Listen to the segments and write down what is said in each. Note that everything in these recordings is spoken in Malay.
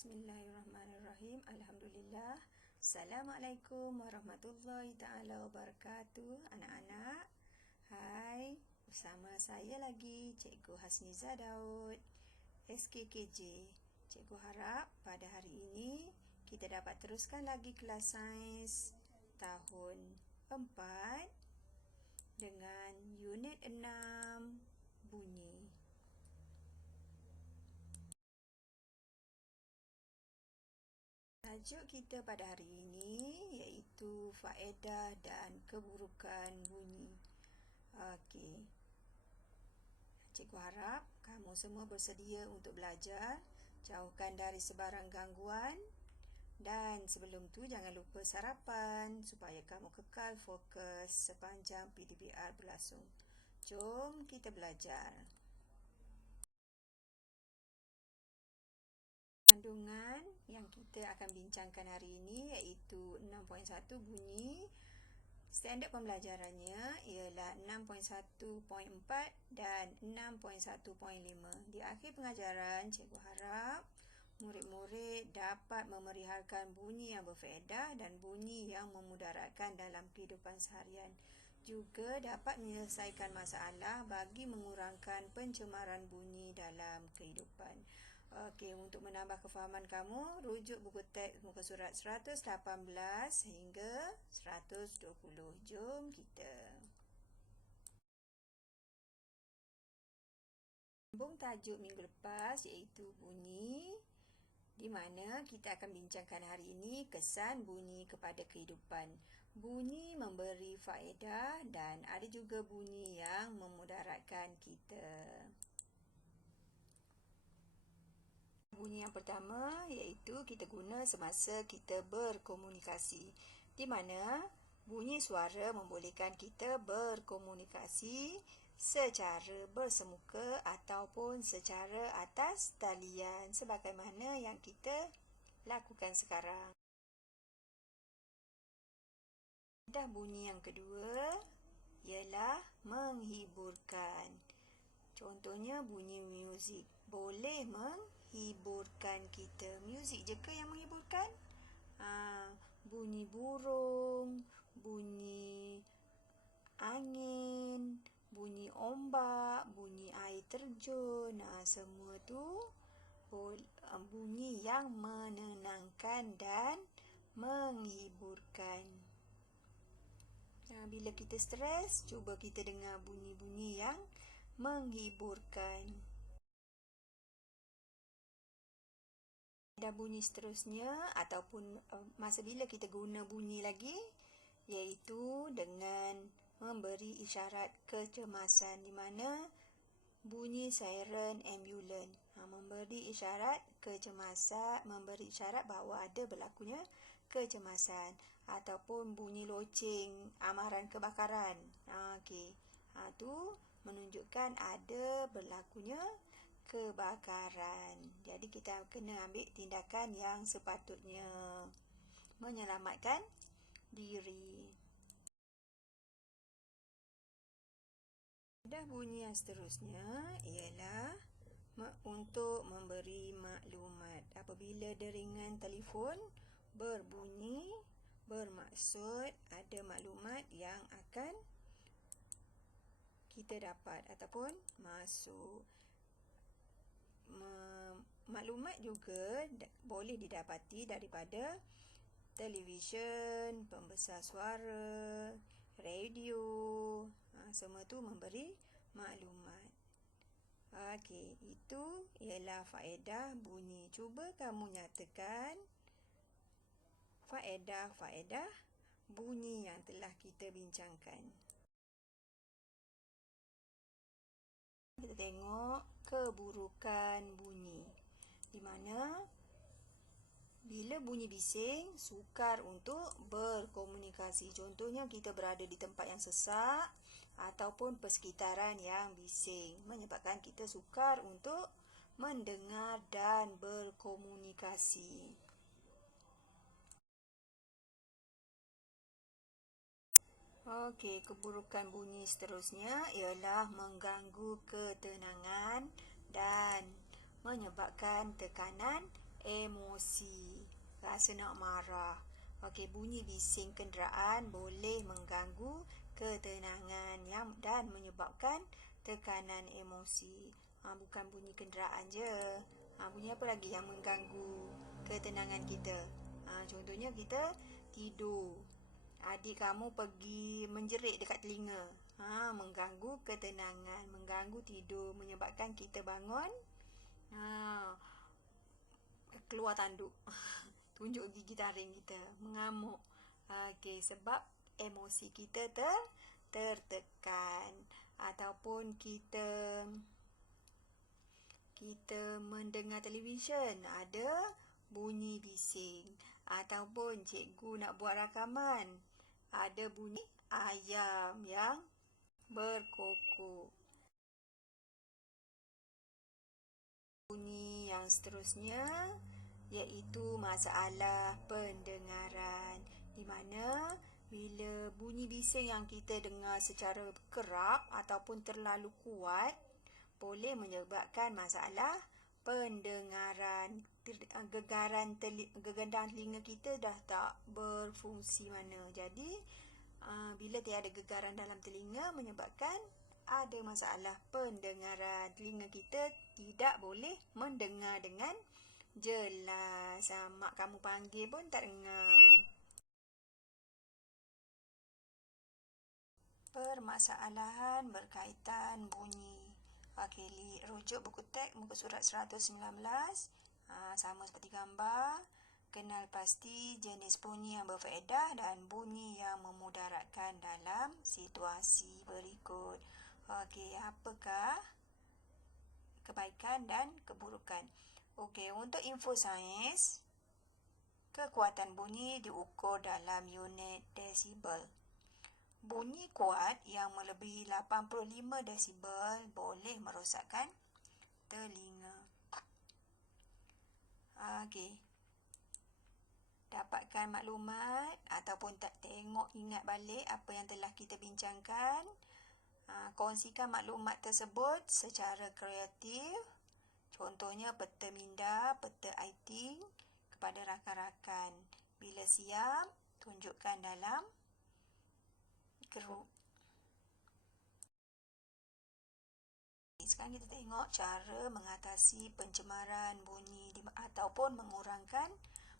Bismillahirrahmanirrahim. Alhamdulillah. Assalamualaikum warahmatullahi ta'ala wabarakatuh. Anak-anak, hai. Bersama saya lagi, Cikgu Hasniza Daud, SKKJ. Cikgu harap pada hari ini kita dapat teruskan lagi kelas sains tahun 4 dengan unit 6 bunyi. Tajuk kita pada hari ini iaitu faedah dan keburukan bunyi. Okey. Cikgu harap kamu semua bersedia untuk belajar. Jauhkan dari sebarang gangguan. Dan sebelum tu jangan lupa sarapan supaya kamu kekal fokus sepanjang PDBR berlangsung. Jom kita belajar. Kandungan yang kita akan bincangkan hari ini iaitu 6.1 bunyi. Standard pembelajarannya ialah 6.1.4 dan 6.1.5. Di akhir pengajaran, cikgu harap murid-murid dapat memerihalkan bunyi yang berfaedah dan bunyi yang memudaratkan dalam kehidupan seharian. Juga dapat menyelesaikan masalah bagi mengurangkan pencemaran bunyi dalam kehidupan. Okey, untuk menambah kefahaman kamu, rujuk buku teks muka surat 118 hingga 120. Jom kita. Sambung tajuk minggu lepas iaitu bunyi, di mana kita akan bincangkan hari ini kesan bunyi kepada kehidupan. Bunyi memberi faedah dan ada juga bunyi yang memudaratkan kita. Bunyi yang pertama iaitu kita guna semasa kita berkomunikasi, di mana bunyi suara membolehkan kita berkomunikasi secara bersemuka ataupun secara atas talian sebagaimana yang kita lakukan sekarang. Faedah bunyi yang kedua ialah menghiburkan. Contohnya bunyi muzik boleh menghiburkan kita. Muzik je ke yang menghiburkan? Bunyi burung, bunyi angin, bunyi ombak, bunyi air terjun. Semua tu bunyi yang menenangkan dan menghiburkan. Bila kita stres, cuba kita dengar bunyi-bunyi yang menghiburkan. Dan bunyi seterusnya ataupun masa bila kita guna bunyi lagi iaitu dengan memberi isyarat kecemasan, di mana bunyi siren ambulan memberi isyarat kecemasan, memberi isyarat bahawa ada berlakunya kecemasan, ataupun bunyi loceng amaran kebakaran. Tu menunjukkan ada berlakunya kebakaran. Jadi kita kena ambil tindakan yang sepatutnya, menyelamatkan diri. Faedah bunyi yang seterusnya ialah untuk memberi maklumat. Apabila deringan telefon berbunyi, bermaksud ada maklumat yang akan kita dapat ataupun masuk. Maklumat juga boleh didapati daripada televisyen, pembesar suara, radio. Semua tu memberi maklumat. Okey, itu ialah faedah bunyi. Cuba kamu nyatakan faedah-faedah bunyi yang telah kita bincangkan. Kita tengok keburukan bunyi, di mana bila bunyi bising, sukar untuk berkomunikasi. Contohnya kita berada di tempat yang sesak ataupun persekitaran yang bising, menyebabkan kita sukar untuk mendengar dan berkomunikasi. Okey, keburukan bunyi seterusnya ialah mengganggu ketenangan dan menyebabkan tekanan emosi, rasa nak marah. Okey, bunyi bising kenderaan boleh mengganggu ketenangan dan menyebabkan tekanan emosi. Bukan bunyi kenderaan je. Bunyi apa lagi yang mengganggu ketenangan kita? Contohnya kita tidur. Adik kamu pergi menjerit dekat telinga. Mengganggu ketenangan, mengganggu tidur, menyebabkan kita bangun. Keluar tanduk. Tunjuk gigi taring kita, mengamuk. Okey, sebab emosi kita tertekan. Ataupun kita mendengar televisyen, ada bunyi bising. Ataupun cikgu nak buat rakaman, ada bunyi ayam yang berkokok. Bunyi yang seterusnya iaitu masalah pendengaran, di mana bila bunyi bising yang kita dengar secara kerap ataupun terlalu kuat boleh menyebabkan masalah pendengaran. Gegandan telinga kita dah tak berfungsi mana. Jadi bila tiada gegaran dalam telinga menyebabkan ada masalah pendengaran. Telinga kita tidak boleh mendengar dengan jelas. Mak kamu panggil pun tak dengar. Permasalahan berkaitan bunyi. Okey, rujuk buku teks muka surat 119. Sama seperti gambar. Kenal pasti jenis bunyi yang berfaedah dan bunyi yang memudaratkan dalam situasi berikut. Okey, apakah kebaikan dan keburukan? Okey, untuk info sains, kekuatan bunyi diukur dalam unit desibel. Bunyi kuat yang melebihi 85 desibel boleh merosakkan telinga. Okey. Dapatkan maklumat ataupun tak ingat balik apa yang telah kita bincangkan. Kongsikan maklumat tersebut secara kreatif. Contohnya peta minda, peta IT kepada rakan-rakan. Bila siap, tunjukkan dalam grup. Sekarang kita tengok cara mengatasi pencemaran bunyi ataupun mengurangkan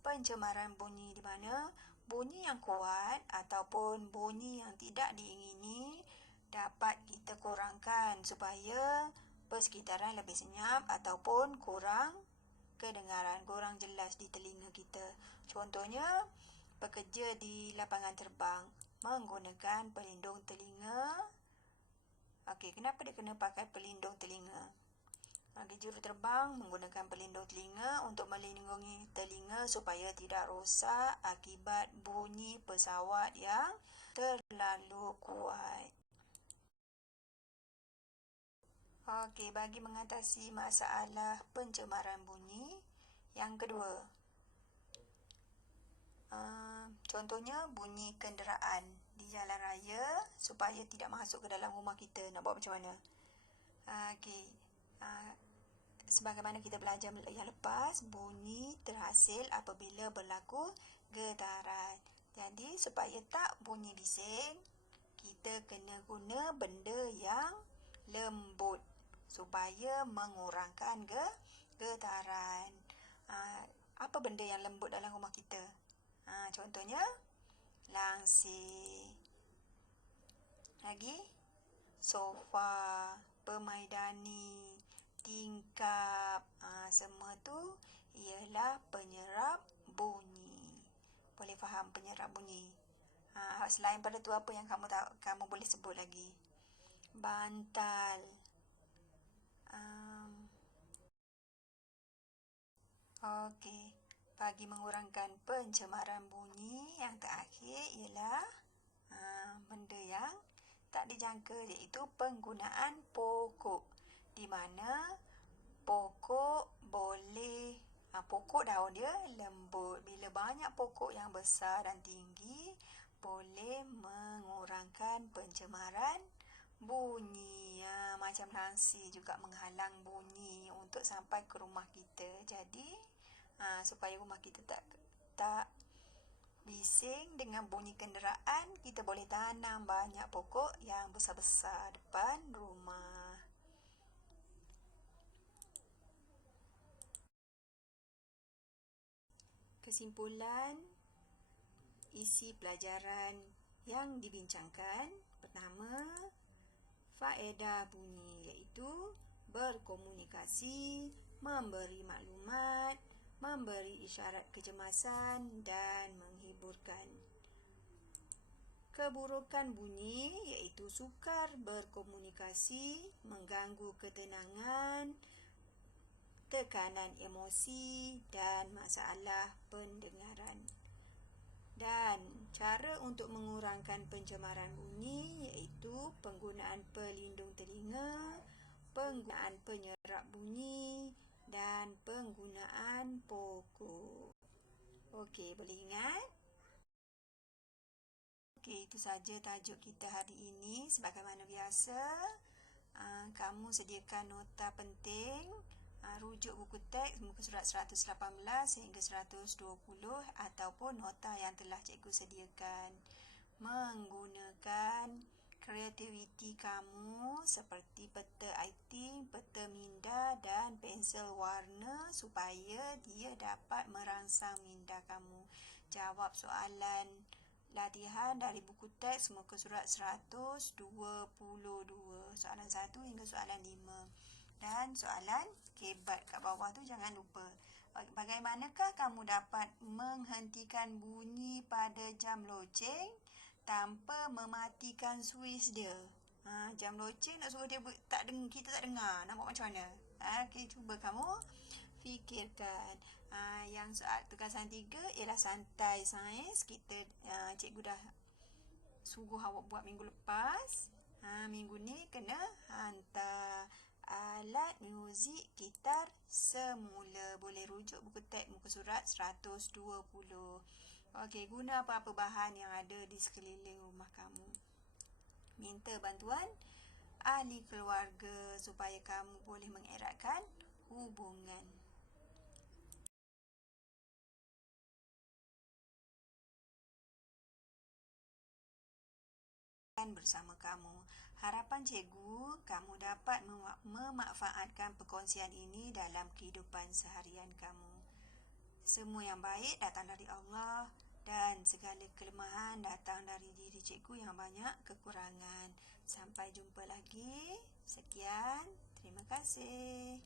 pencemaran bunyi, di mana bunyi yang kuat ataupun bunyi yang tidak diingini dapat kita kurangkan supaya persekitaran lebih senyap ataupun kurang kedengaran, kurang jelas di telinga kita. Contohnya, pekerja di lapangan terbang menggunakan pelindung telinga. Okey, kenapa dia kena pakai pelindung telinga? Juruterbang menggunakan pelindung telinga untuk melindungi telinga supaya tidak rosak akibat bunyi pesawat yang terlalu kuat. Okey, bagi mengatasi masalah pencemaran bunyi, yang kedua, contohnya bunyi kenderaan di jalan raya supaya tidak masuk ke dalam rumah kita. Nak buat macam mana? Okey, sebagaimana kita belajar yang lepas, bunyi terhasil apabila berlaku getaran. Jadi, supaya tak bunyi bising, kita kena guna benda yang lembut supaya mengurangkan getaran. Apa benda yang lembut dalam rumah kita? Contohnya, langsir. Lagi, sofa, permaidani, tingkap. Semua tu ialah penyerap bunyi. Boleh faham penyerap bunyi? Selain pada tu, apa yang kamu boleh sebut lagi? Bantal. Okey, bagi mengurangkan pencemaran bunyi, yang terakhir ialah benda yang tak dijangka, iaitu penggunaan pokok, di mana pokok boleh pokok daun dia lembut. Bila banyak pokok yang besar dan tinggi boleh mengurangkan pencemaran bunyi. Macam langsir juga menghalang bunyi untuk sampai ke rumah kita. Jadi supaya rumah kita tak bising dengan bunyi kenderaan. Kita boleh tanam banyak pokok yang besar-besar depan rumah. Kesimpulan isi pelajaran yang dibincangkan. Pertama, faedah bunyi iaitu berkomunikasi, memberi maklumat, memberi isyarat kecemasan dan menghiburkan. Keburukan bunyi iaitu sukar berkomunikasi, mengganggu ketenangan, tekanan emosi dan masalah pendengaran. Dan cara untuk mengurangkan pencemaran bunyi iaitu penggunaan pelindung telinga, penggunaan penyerap bunyi dan penggunaan pokok. Okey, boleh ingat? Okey, itu saja tajuk kita hari ini. Sebagaimana biasa, kamu sediakan nota penting, rujuk buku teks muka surat 118 hingga 120 ataupun nota yang telah cikgu sediakan. Menggunakan kreativiti kamu seperti peta iting, peta minda dan pensel warna supaya dia dapat merangsang minda kamu. Jawab soalan latihan dari buku teks muka surat 122, soalan 1 hingga soalan 5. Dan soalan kebat kat bawah tu jangan lupa. Bagaimanakah kamu dapat menghentikan bunyi pada jam loceng tanpa mematikan suis dia? Jam loceng nak suruh dia kita tak dengar. Nak buat macam mana? Okey, cuba kamu fikirkan. Yang soal tugasan 3 ialah santai sains. Cikgu dah suruh awak buat minggu lepas. Minggu ni kena hantar alat muzik gitar semula. Boleh rujuk buku teks muka surat 120. Okey, guna apa-apa bahan yang ada di sekeliling rumah kamu. Minta bantuan ahli keluarga supaya kamu boleh mengeratkan hubungan. Bersama kamu. Harapan cikgu, kamu dapat memanfaatkan perkongsian ini dalam kehidupan seharian kamu. Semua yang baik datang dari Allah dan segala kelemahan datang dari diri cikgu yang banyak kekurangan. Sampai jumpa lagi. Sekian. Terima kasih.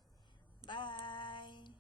Bye.